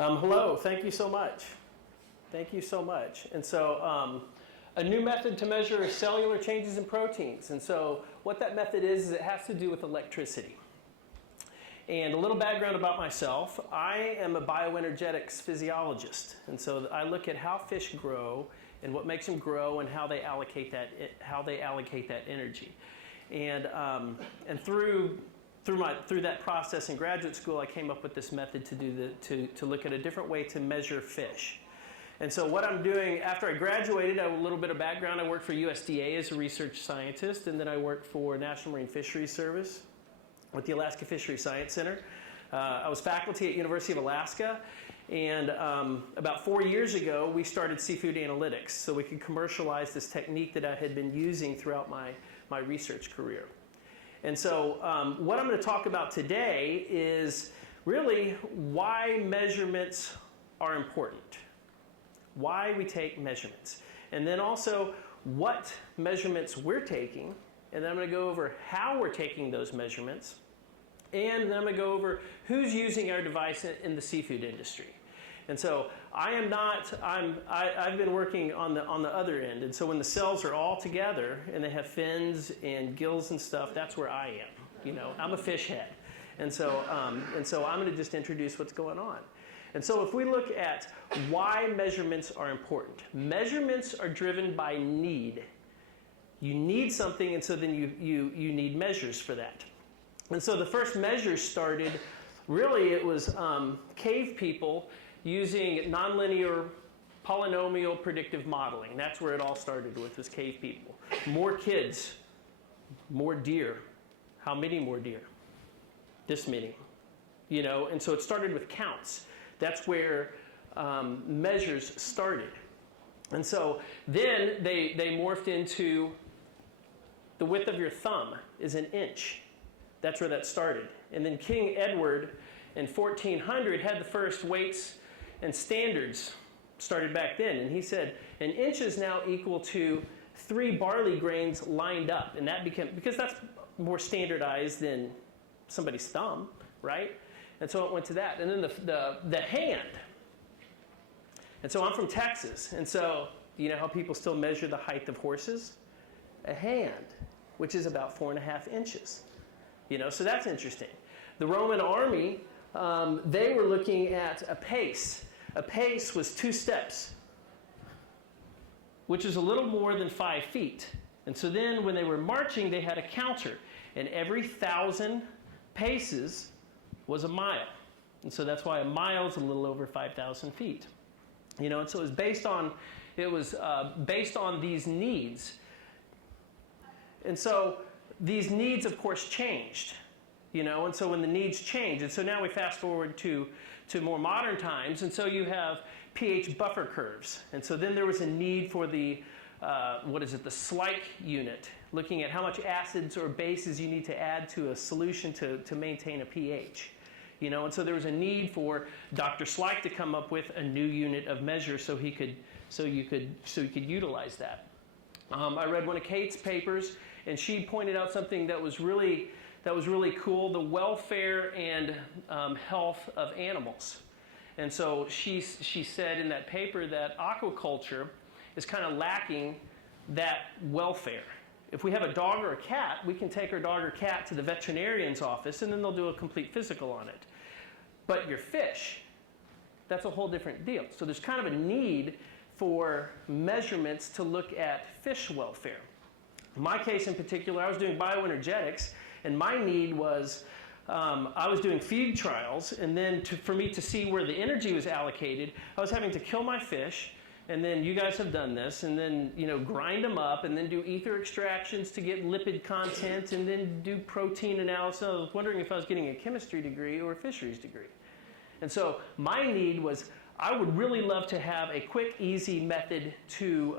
Hello, thank you so much. Thank you so much. And so a new method to measure cellular changes in proteins. And so what that method is it has to do with electricity. And a little background about myself. I am a bioenergetics physiologist. And so I look at how fish grow and what makes them grow and how they allocate that energy. And through that process in graduate school, I came up with this method to look at a different way to measure fish. And so what I'm doing, after I graduated, I have a little bit of background. I worked for USDA as a research scientist, and then I worked for National Marine Fisheries Service with the Alaska Fisheries Science Center. I was faculty at University of Alaska, and about 4 years ago, we started seafood analytics so we could commercialize this technique that I had been using throughout my research career. And so what I'm going to talk about today is really why measurements are important, why we take measurements, and then also what measurements we're taking, and then I'm going to go over how we're taking those measurements, and then I'm going to go over who's using our device in the seafood industry. And so I've been working on the other end, and so when the cells are all together and they have fins and gills and stuff, that's where I am. You know, I'm a fish head, and so I'm going to just introduce what's going on. And so if we look at why measurements are important, measurements are driven by need. You need something, and so then you need measures for that. And so the first measures started, really it was cave people using nonlinear polynomial predictive modeling. That's where it all started with, was cave people. More kids, more deer. How many more deer? This many. You know, and so it started with counts. That's where measures started. And so then they morphed into the width of your thumb is an inch. That's where that started. And then King Edward in 1400 had the first weights and standards started back then. And he said an inch is now equal to 3 barley grains lined up. And that became, because that's more standardized than somebody's thumb, right? And so it went to that. And then the hand. And so I'm from Texas. And so you know how people still measure the height of horses? A hand, which is about 4.5 inches. You know, so that's interesting. The Roman army, they were looking at a pace. A pace was 2 steps, which is a little more than 5 feet. And so then when they were marching, they had a counter. And every 1,000 paces was a mile. And so that's why a mile is a little over 5,000 feet. You know, and so it was based on these needs. And so these needs, of course, changed. You know, and so when the needs change, and so now we fast forward to more modern times, and so you have pH buffer curves. And so then there was a need for the, the Slik unit, looking at how much acids or bases you need to add to a solution to maintain a pH. You know, and so there was a need for Dr. Slik to come up with a new unit of measure so you could utilize that. I read one of Kate's papers, and she pointed out something that was really cool: the welfare and health of animals. And so she said in that paper that aquaculture is kind of lacking that welfare. If we have a dog or a cat, we can take our dog or cat to the veterinarian's office, and then they'll do a complete physical on it. But your fish, that's a whole different deal. So there's kind of a need for measurements to look at fish welfare. In my case in particular, I was doing bioenergetics, and my need was, I was doing feed trials, and then for me to see where the energy was allocated, I was having to kill my fish, and then you guys have done this, and then grind them up, and then do ether extractions to get lipid content, and then do protein analysis. I was wondering if I was getting a chemistry degree or a fisheries degree. And so my need was, I would really love to have a quick, easy method to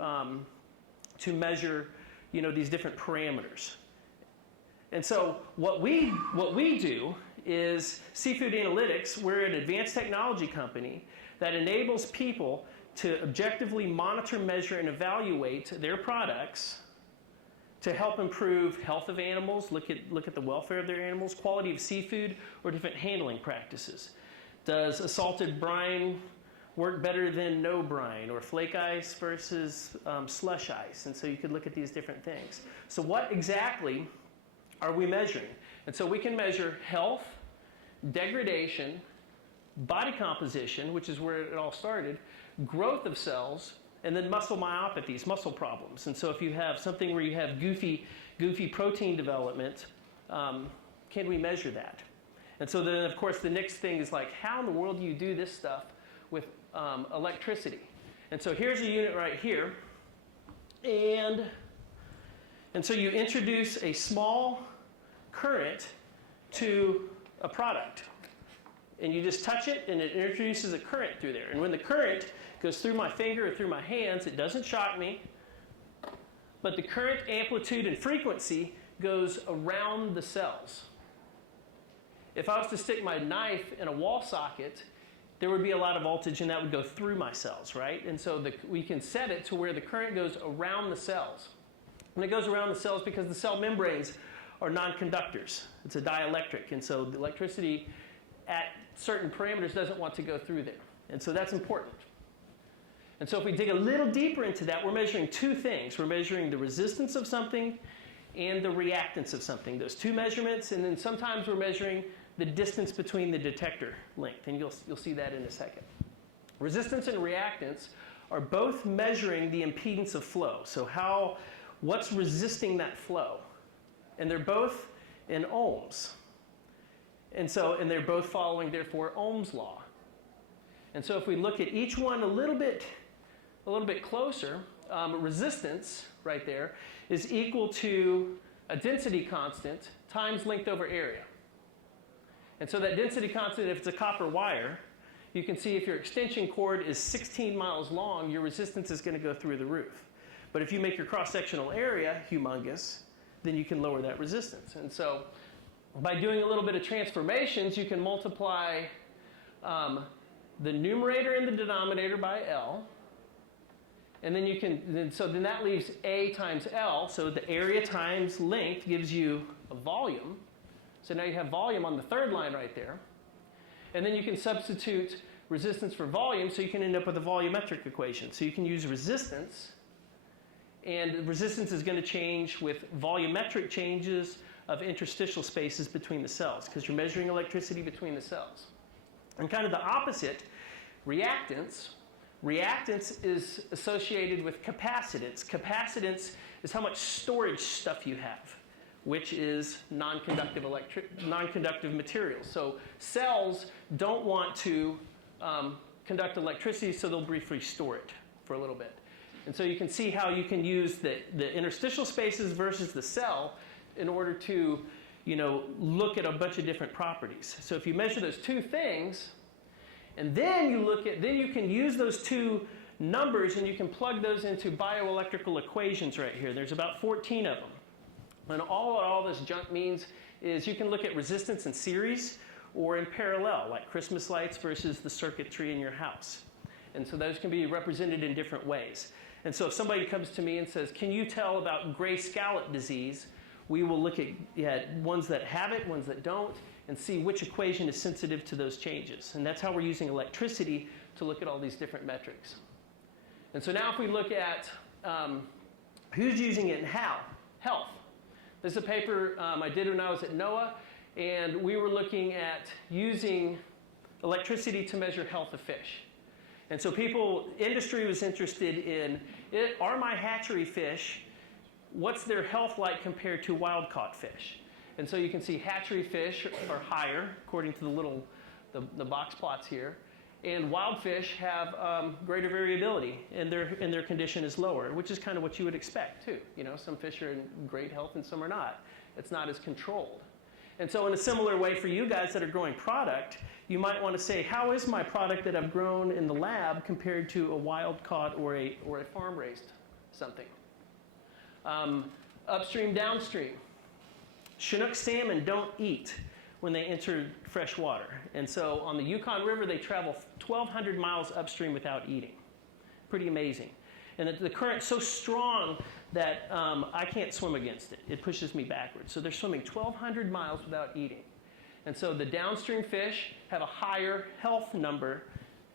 measure these different parameters. And so what we do is Seafood Analytics. We're an advanced technology company that enables people to objectively monitor, measure, and evaluate their products to help improve health of animals, look at the welfare of their animals, quality of seafood, or different handling practices. Does assalted brine work better than no brine, or flake ice versus slush ice? And so you could look at these different things. So what exactly are we measuring? And so we can measure health, degradation, body composition, which is where it all started, growth of cells, and then muscle myopathies, muscle problems. And so if you have something where you have goofy protein development, can we measure that? And so then, of course, the next thing is like, how in the world do you do this stuff with electricity? And so here's a unit right here. And so you introduce a small current to a product. And you just touch it, and it introduces a current through there. And when the current goes through my finger or through my hands, it doesn't shock me. But the current amplitude and frequency goes around the cells. If I was to stick my knife in a wall socket, there would be a lot of voltage, and that would go through my cells, right? And so we can set it to where the current goes around the cells. And it goes around the cells because the cell membranes are non-conductors. It's a dielectric, and so the electricity at certain parameters doesn't want to go through there. And so that's important. And so if we dig a little deeper into that, we're measuring two things. We're measuring the resistance of something and the reactance of something. Those two measurements, and then sometimes we're measuring the distance between the detector length, and you'll see that in a second. Resistance and reactance are both measuring the impedance of flow. So what's resisting that flow? And they're both in ohms. And they're both following, therefore, Ohm's law. And so if we look at each one a little bit closer, resistance right there is equal to a density constant times length over area. And so that density constant, if it's a copper wire, you can see if your extension cord is 16 miles long, your resistance is going to go through the roof. But if you make your cross-sectional area humongous, then you can lower that resistance. And so by doing a little bit of transformations, you can multiply the numerator and the denominator by L. And then then that leaves A times L. So the area times length gives you a volume. So now you have volume on the third line right there. And then you can substitute resistance for volume, so you can end up with a volumetric equation. So you can use resistance, and resistance is going to change with volumetric changes of interstitial spaces between the cells, because you're measuring electricity between the cells. And kind of the opposite, reactance. Reactance is associated with capacitance. Capacitance is how much storage stuff you have, which is non-conductive materials. So cells don't want to conduct electricity, so they'll briefly store it for a little bit. And so you can see how you can use the interstitial spaces versus the cell in order to, look at a bunch of different properties. So if you measure those two things, and then you can use those two numbers and you can plug those into bioelectrical equations right here. There's about 14 of them. And all this junk means is you can look at resistance in series or in parallel, like Christmas lights versus the circuitry in your house. And so those can be represented in different ways. And so if somebody comes to me and says, can you tell about gray scallop disease? We will look at ones that have it, ones that don't, and see which equation is sensitive to those changes. And that's how we're using electricity to look at all these different metrics. And so now if we look at who's using it and how, health. This is a paper I did when I was at NOAA, and we were looking at using electricity to measure health of fish. And so industry was interested in, are my hatchery fish, what's their health like compared to wild-caught fish? And so you can see hatchery fish are higher, according to the box plots here. And wild fish have greater variability, and their condition is lower, which is kind of what you would expect, too. Some fish are in great health and some are not. It's not as controlled. And so in a similar way for you guys that are growing product, you might want to say, how is my product that I've grown in the lab compared to a wild-caught or a farm-raised something? Upstream, downstream. Chinook salmon don't eat when they enter fresh water. And so on the Yukon River, they travel 1,200 miles upstream without eating. Pretty amazing. And the current's so strong that I can't swim against it. It pushes me backwards. So they're swimming 1,200 miles without eating. And so the downstream fish have a higher health number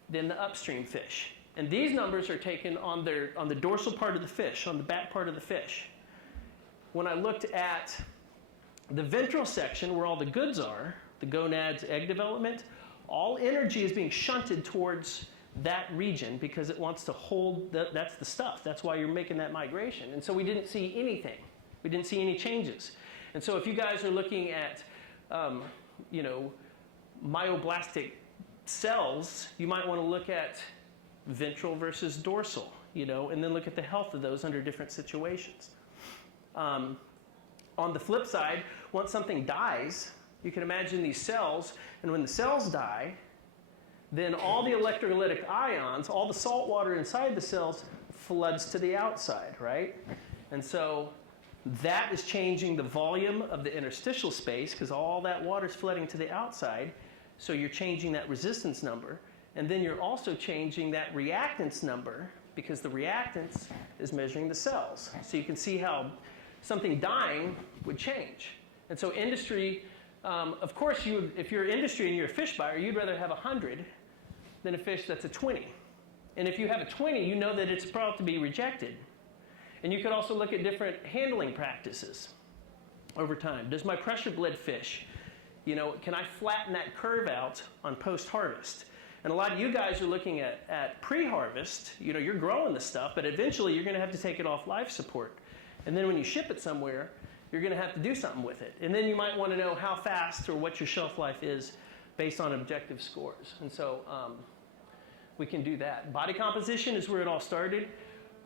than the upstream fish. And these numbers are taken on the dorsal part of the fish, on the back part of the fish. When I looked at the ventral section, where all the goods are, the gonads, egg development, all energy is being shunted towards that region because it wants to hold, that's the stuff. That's why you're making that migration. And so we didn't see anything. We didn't see any changes. And so if you guys are looking at, myoblastic cells, you might want to look at ventral versus dorsal, and then look at the health of those under different situations. On the flip side, once something dies, you can imagine these cells, and when the cells die, then all the electrolytic ions, all the salt water inside the cells floods to the outside, right? And so that is changing the volume of the interstitial space because all that water is flooding to the outside. So you're changing that resistance number. And then you're also changing that reactance number because the reactance is measuring the cells. So you can see how something dying would change. And so industry, of course, if you're industry and you're a fish buyer, you'd rather have 100 than a fish that's a 20. And if you have a 20, you know that it's about to be rejected. And you could also look at different handling practices over time. Does my pressure bled fish, can I flatten that curve out on post-harvest? And a lot of you guys are looking at pre-harvest. You're growing the stuff, but eventually you're going to have to take it off life support. And then when you ship it somewhere, you're going to have to do something with it. And then you might want to know how fast or what your shelf life is based on objective scores. And so we can do that. Body composition is where it all started.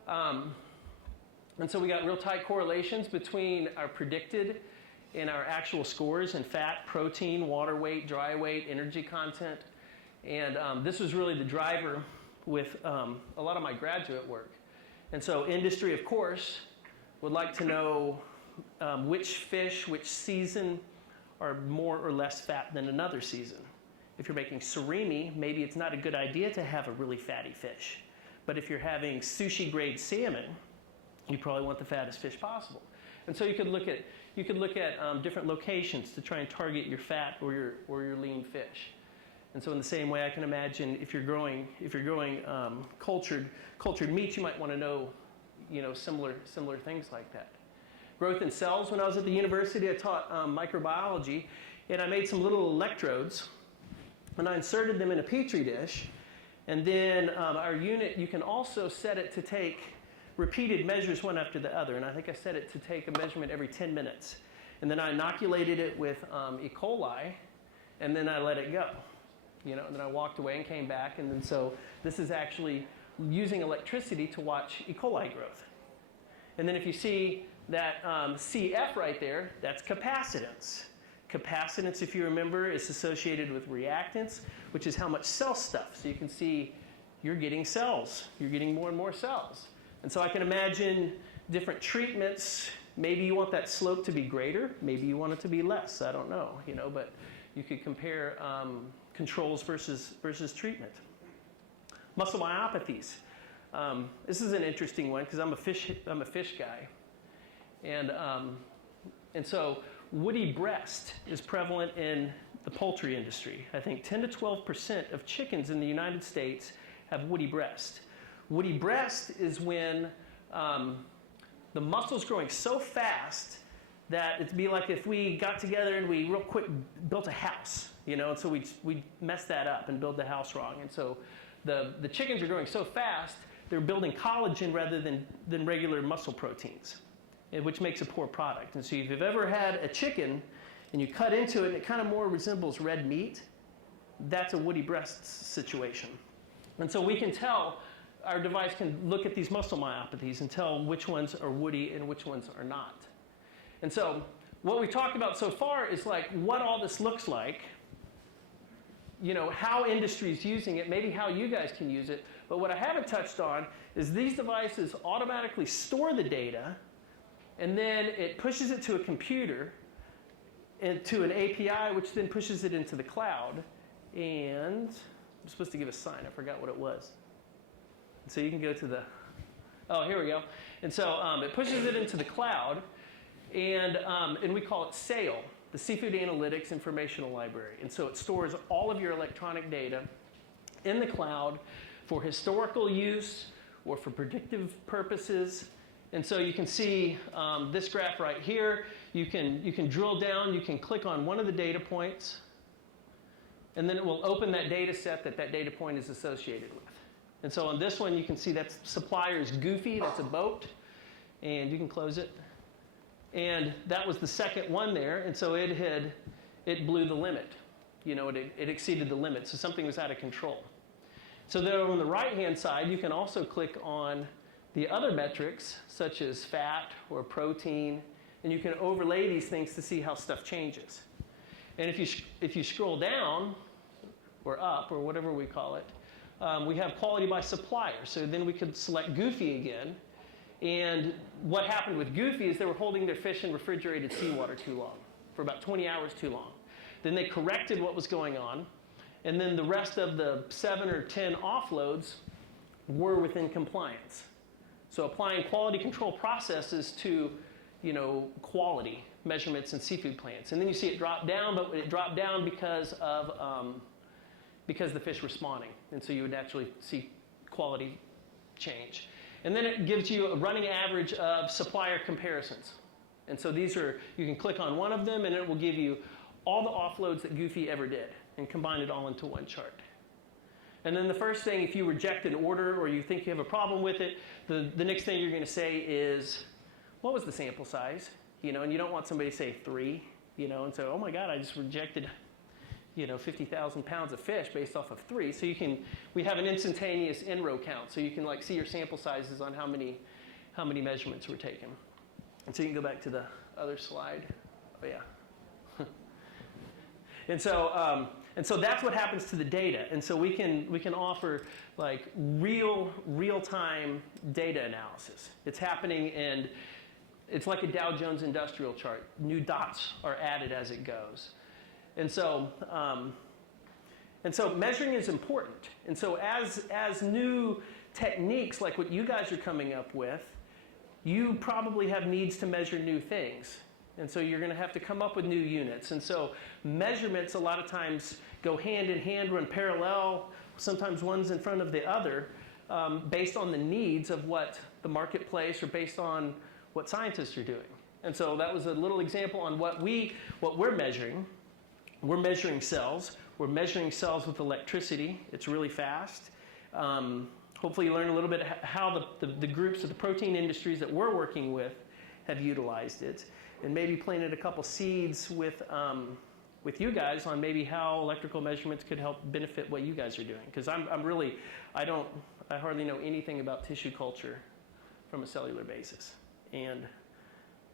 And so we got real tight correlations between our predicted and our actual scores in fat, protein, water weight, dry weight, energy content. And this was really the driver with a lot of my graduate work. And so industry, of course, would like to know which fish, which season are more or less fat than another season. If you're making surimi, maybe it's not a good idea to have a really fatty fish. But if you're having sushi grade salmon, you probably want the fattest fish possible. And so you could look at different locations to try and target your fat or your lean fish. And so in the same way, I can imagine if you're growing cultured meats, you might want to know, similar things like that. Growth in cells. When I was at the university, I taught microbiology, and I made some little electrodes, and I inserted them in a petri dish. And then our unit, you can also set it to take repeated measures one after the other. And I think I set it to take a measurement every 10 minutes. And then I inoculated it with E. coli, and then I let it go. And then I walked away and came back. And then so this is actually using electricity to watch E. coli growth. And then if you see that CF right there, that's capacitance. Capacitance, if you remember, is associated with reactance, which is how much cell stuff. So you can see you're getting cells. You're getting more and more cells. And so I can imagine different treatments. Maybe you want that slope to be greater. Maybe you want it to be less. I don't know, but you could compare controls versus treatment. Muscle myopathies. This is an interesting one because I'm a fish guy. And so woody breast is prevalent in the poultry industry. I think 10 to 12% of chickens in the United States have woody breast. Woody breast is when the muscle's growing so fast that it'd be like if we got together and we real quick built a house, and so we messed that up and built the house wrong. And so the chickens are growing so fast, they're building collagen rather than regular muscle proteins, which makes a poor product. And so if you've ever had a chicken and you cut into it and it kind of more resembles red meat, that's a woody breast situation. And so we can tell, our device can look at these muscle myopathies and tell which ones are woody and which ones are not. And so what we talked about so far is like what all this looks like, how industry is using it, maybe how you guys can use it. But what I haven't touched on is these devices automatically store the data, and then it pushes it to a computer and to an API, which then pushes it into the cloud. And I'm supposed to give a sign. I forgot what it was. So you can go to here we go. And so it pushes it into the cloud, and we call it SAIL. the Seafood Analytics Informational Library. And so it stores all of your electronic data in the cloud for historical use or for predictive purposes. And so you can see this graph right here. You can drill down, you can click on one of the data points, and then it will open that data set that data point is associated with. And so on this one, you can see that's supplier's Goofy, that's a boat, and you can close it. And that was the second one there, and so it blew the limit. You know, it exceeded the limit, so something was out of control. So then on the right-hand side, you can also click on the other metrics, such as fat or protein, and you can overlay these things to see how stuff changes. And if you scroll down, or up, or whatever we call it, we have quality by supplier. So then we could select Goofy again. And what happened with Goofy is they were holding their fish in refrigerated seawater too long, for about 20 hours too long. Then they corrected what was going on, and then the rest of the 7 or 10 offloads were within compliance. So applying quality control processes to, you know, quality measurements in seafood plants. And then you see it drop down, but it dropped down because the fish were spawning. And so you would actually see quality change. And then it gives you a running average of supplier comparisons. And so these are, you can click on one of them and it will give you all the offloads that Goofy ever did and combine it all into one chart. And then the first thing, if you reject an order or you think you have a problem with it, the next thing you're going to say is, what was the sample size? You know, and you don't want somebody to say 3, you know, and so, oh my God, I just rejected, you know, 50,000 pounds of fish based off of 3. So we have an instantaneous in-row count, so you can like see your sample sizes on how many measurements were taken. And so you can go back to the other slide. Oh yeah. And so that's what happens to the data. And so we can offer like real-time data analysis. It's happening, and it's like a Dow Jones Industrial Chart. New dots are added as it goes. And so measuring is important. And so as new techniques like what you guys are coming up with, you probably have needs to measure new things. And so you're going to have to come up with new units. And so measurements a lot of times go hand in hand, run parallel, sometimes one's in front of the other, based on the needs of what the marketplace or based on what scientists are doing. And so that was a little example on what we're measuring. We're measuring cells. We're measuring cells with electricity. It's really fast. Hopefully you learn a little bit how the groups of the protein industries that we're working with have utilized it, and maybe planted a couple seeds with you guys on maybe how electrical measurements could help benefit what you guys are doing. Because I hardly know anything about tissue culture from a cellular basis. And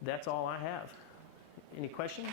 that's all I have. Any questions?